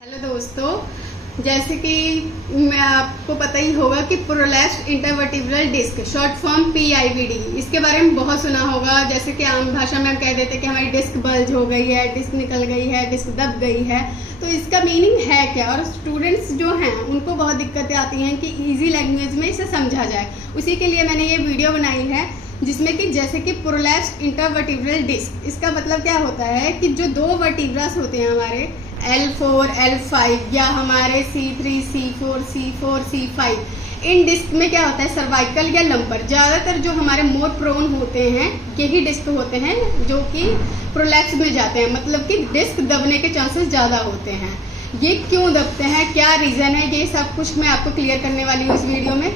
Hello दोस्तों, जैसे कि मैं आपको पता ही होगा कि prolapsed intervertebral disc short form PIVD, इसके बारे में बहुत सुना होगा। जैसे कि आम भाषा में हम कह देते हैं कि हमारी डिस्क बल्ज हो गई है, डिस्क निकल गई है, डिस्क दब गई है। तो इसका मीनिंग है क्या, और स्टूडेंट्स जो हैं उनको बहुत दिक्कतें आती हैं कि इजी लैंग्वेज में इसे समझा जाए। उसी के लिए मैंने ये वीडियो बनाई है जिसमें कि जैसे कि प्रोलैप्स्ड इंटरवर्टिब्रल डिस्क, इसका मतलब क्या होता है कि जो दो वर्टिब्रास होते हैं हमारे L4, L5 या हमारे C3, C4, C4, C5, इन डिस्क में क्या होता है, सर्वाइकल या लंबर, ज़्यादातर जो हमारे मोर प्रोन होते हैं यही डिस्क होते हैं जो कि प्रोलैप्स में जाते हैं, मतलब कि डिस्क दबने के चांसेस ज़्यादा होते हैं। ये क्यों दबते हैं, क्या रीज़न है, ये सब कुछ मैं आपको क्लियर करने वाली हूँ इस वीडियो में।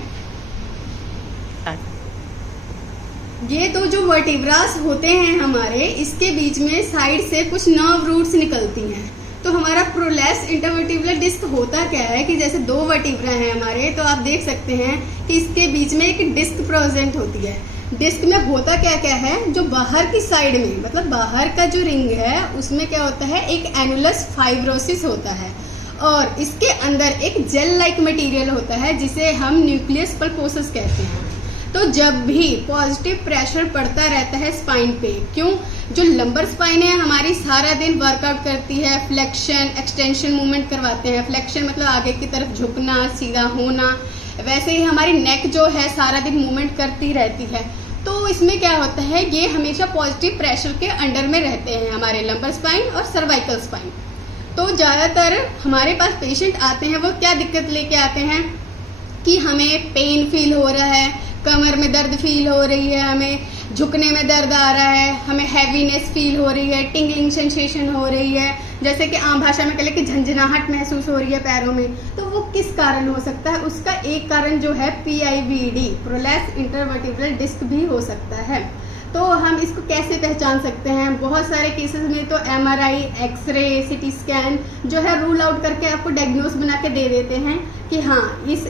ये तो जो वर्टिब्रास होते हैं हमारे, इसके बीच में साइड से कुछ नर्व रूट्स निकलती हैं। तो हमारा प्रोलैप्स्ड इंटरवर्टिब्रल डिस्क होता क्या है कि जैसे दो वर्टिब्रा हैं हमारे, तो आप देख सकते हैं कि इसके बीच में एक डिस्क प्रेजेंट होती है। डिस्क में होता क्या क्या है, जो बाहर की साइड में, मतलब बाहर का जो रिंग है उसमें क्या होता है, एक एनुलस फाइब्रोसिस होता है, और इसके अंदर एक जेल लाइक मटेरियल होता है जिसे हम न्यूक्लियस पल्पोसस कहते हैं। तो जब भी पॉजिटिव प्रेशर पड़ता रहता है स्पाइन पे, क्यों, जो लंबर स्पाइन है हमारी सारा दिन वर्कआउट करती है, फ्लेक्शन एक्सटेंशन मूवमेंट करवाते हैं। फ्लेक्शन मतलब आगे की तरफ झुकना, सीधा होना, वैसे ही हमारी नेक जो है सारा दिन मूवमेंट करती रहती है। तो इसमें क्या होता है, ये हमेशा पॉजिटिव प्रेशर के अंडर में रहते हैं हमारे लंबर स्पाइन और सर्वाइकल स्पाइन। तो ज़्यादातर हमारे पास पेशेंट आते हैं, वो क्या दिक्कत लेके आते हैं कि हमें पेन फील हो रहा है, कमर में दर्द फील हो रही है, हमें झुकने में दर्द आ रहा है, हमें हैवीनेस फील हो रही है, टिंगलिंग सेंसेशन हो रही है, जैसे कि आम भाषा में कह लें कि झंझनाहट महसूस हो रही है पैरों में। तो वो किस कारण हो सकता है, उसका एक कारण जो है PIVD, प्रोलैप्स्ड इंटरवर्टिब्रल डिस्क भी हो सकता है। तो हम इसको कैसे पहचान सकते हैं, बहुत सारे केसेस में तो MRI, एक्सरे, CT स्कैन जो है रूल आउट करके आपको डायग्नोस बना के दे देते हैं कि हाँ इस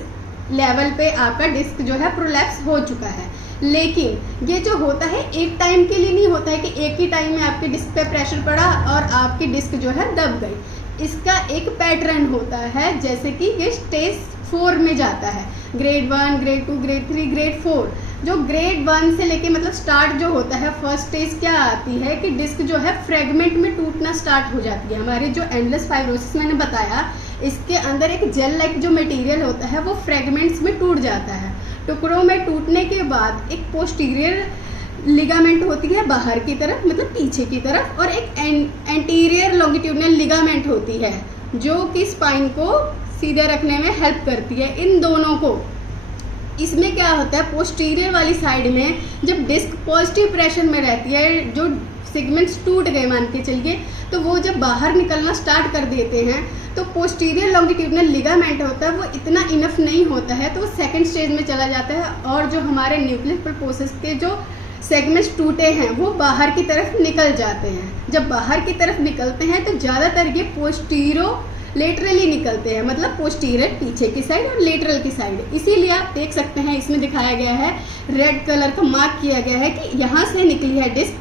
लेवल पे आपका डिस्क जो है प्रोलैप्स हो चुका है। लेकिन ये जो होता है एक टाइम के लिए नहीं होता है कि एक ही टाइम में आपके डिस्क पे प्रेशर पड़ा और आपकी डिस्क जो है दब गई। इसका एक पैटर्न होता है, जैसे कि ये स्टेज 4 में जाता है, ग्रेड 1, ग्रेड 2, ग्रेड 3, ग्रेड 4। जो ग्रेड 1 से लेके मतलब स्टार्ट जो होता है, फर्स्ट स्टेज क्या आती है कि डिस्क जो है फ्रेगमेंट में टूटना स्टार्ट हो जाती है। हमारे जो एंडलेस फाइब्रोसिस मैंने बताया, इसके अंदर एक जेल लाइक जो मटेरियल होता है वो फ्रेगमेंट्स में टूट जाता है। टुकड़ों में टूटने के बाद एक पोस्टीरियर लिगामेंट होती है बाहर की तरफ, मतलब पीछे की तरफ, और एक एंटीरियर लॉन्गिट्यूडनल लिगामेंट होती है जो कि स्पाइन को सीधा रखने में हेल्प करती है। इन दोनों को, इसमें क्या होता है, पोस्टीरियर वाली साइड में जब डिस्क पॉजिटिव प्रेशर में रहती है, जो सेगमेंट्स टूट गए मान के चलिए, तो वो जब बाहर निकलना स्टार्ट कर देते हैं तो पोस्टीरियर लॉन्गिट्यूडनल लिगामेंट होता है वो इतना इनफ नहीं होता है, तो वो सेकंड स्टेज में चला जाता है, और जो हमारे न्यूक्लियस पल्पोसस के जो सेगमेंट्स टूटे हैं वो बाहर की तरफ निकल जाते हैं। जब बाहर की तरफ निकलते हैं तो ज़्यादातर ये पोस्टीरो लेटरली निकलते हैं, मतलब पोस्टीरियर पीछे की साइड और लेटरल की साइड। इसीलिए आप देख सकते हैं इसमें दिखाया गया है, रेड कलर का मार्क किया गया है कि यहाँ से निकली है डिस्क,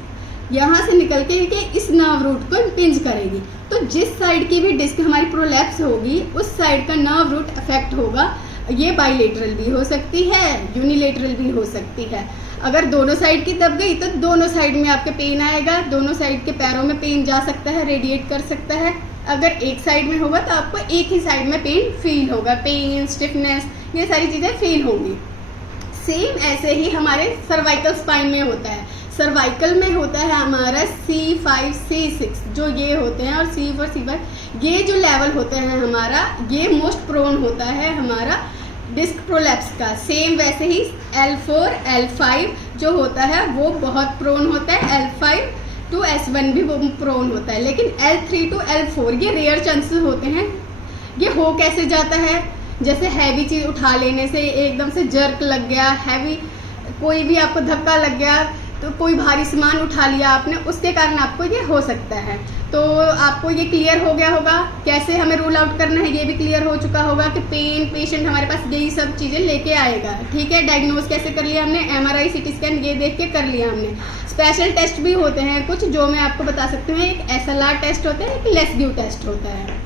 यहाँ से निकल के इस नर्व रूट को इंपिंज करेगी। तो जिस साइड की भी डिस्क हमारी प्रोलैप्स होगी उस साइड का नर्व रूट अफेक्ट होगा। ये बाइलेटरल भी हो सकती है, यूनिलेटरल भी हो सकती है। अगर दोनों साइड की दब गई तो दोनों साइड में आपके पेन आएगा, दोनों साइड के पैरों में पेन जा सकता है, रेडिएट कर सकता है। अगर एक साइड में होगा तो आपको एक ही साइड में पेन फील होगा, पेन, स्टिफनेस, ये सारी चीज़ें फील होंगी। सेम ऐसे ही हमारे सर्वाइकल स्पाइन में होता है। सर्वाइकल में होता है हमारा C5, C6 जो ये होते हैं, और C4, C5 ये जो लेवल होते हैं हमारा, ये मोस्ट प्रोन होता है हमारा डिस्क प्रोलैप्स का। सेम वैसे ही L4, L5 जो होता है वो बहुत प्रोन होता है, L5 to S1 भी वो प्रोन होता है, लेकिन L3 to L4 ये रेयर चांसेस होते हैं। ये हो कैसे जाता है, जैसे हैवी चीज़ उठा लेने से एकदम से जर्क लग गया, हैवी कोई भी आपको धक्का लग गया, तो कोई भारी सामान उठा लिया आपने, उसके कारण आपको ये हो सकता है। तो आपको ये क्लियर हो गया होगा, कैसे हमें रूल आउट करना है ये भी क्लियर हो चुका होगा कि पेशेंट हमारे पास यही सब चीज़ें लेके आएगा। ठीक है, डायग्नोज कैसे कर लिया हमने, MRI, CT स्कैन ये देख के कर लिया हमने। स्पेशल टेस्ट भी होते हैं कुछ जो मैं आपको बता सकती हूँ, एक SLR टेस्ट होता है, एक लेस्ग्यू टेस्ट होता है।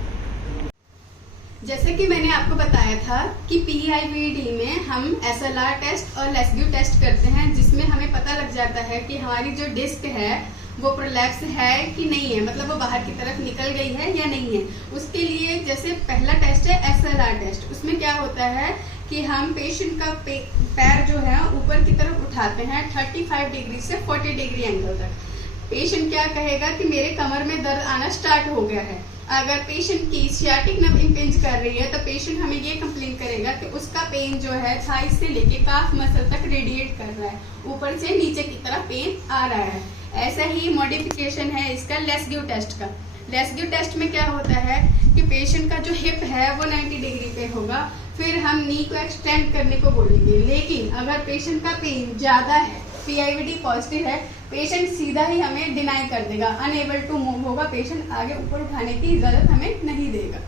जैसे कि मैंने आपको बताया था कि PIVD में हम SLR टेस्ट और लेस्ग्यू टेस्ट करते हैं, जिसमें हमें पता लग जाता है कि हमारी जो डिस्क है वो प्रोलैप्स है कि नहीं है, मतलब वो बाहर की तरफ निकल गई है या नहीं है। उसके लिए जैसे पहला टेस्ट है SLR टेस्ट, उसमें क्या होता है कि हम पेशेंट का पैर जो है ऊपर की तरफ उठाते हैं 35 डिग्री से 40 डिग्री एंगल तक। पेशेंट क्या कहेगा कि मेरे कमर में दर्द आना स्टार्ट हो गया है। अगर पेशेंट की सियाटिक नर्व इंपिंज कर रही है तो पेशेंट हमें ये कंप्लेन करेगा कि उसका पेन जो है थाई से लेके काफ मसल तक रेडिएट कर रहा है, ऊपर से नीचे की तरफ पेन आ रहा है। ऐसा ही मॉडिफिकेशन है इसका लेस्ग्यू टेस्ट का। लेस्ग्यू टेस्ट में क्या होता है कि पेशेंट का जो हिप है वो 90 डिग्री पे होगा, फिर हम नी को एक्सटेंड करने को बोलेंगे। लेकिन अगर पेशेंट का पेन ज्यादा है, PIVD पॉजिटिव है, पेशेंट सीधा ही हमें डिनाई कर देगा, अनएबल टू मूव होगा, पेशेंट आगे ऊपर उठाने की इजाजत हमें नहीं देगा।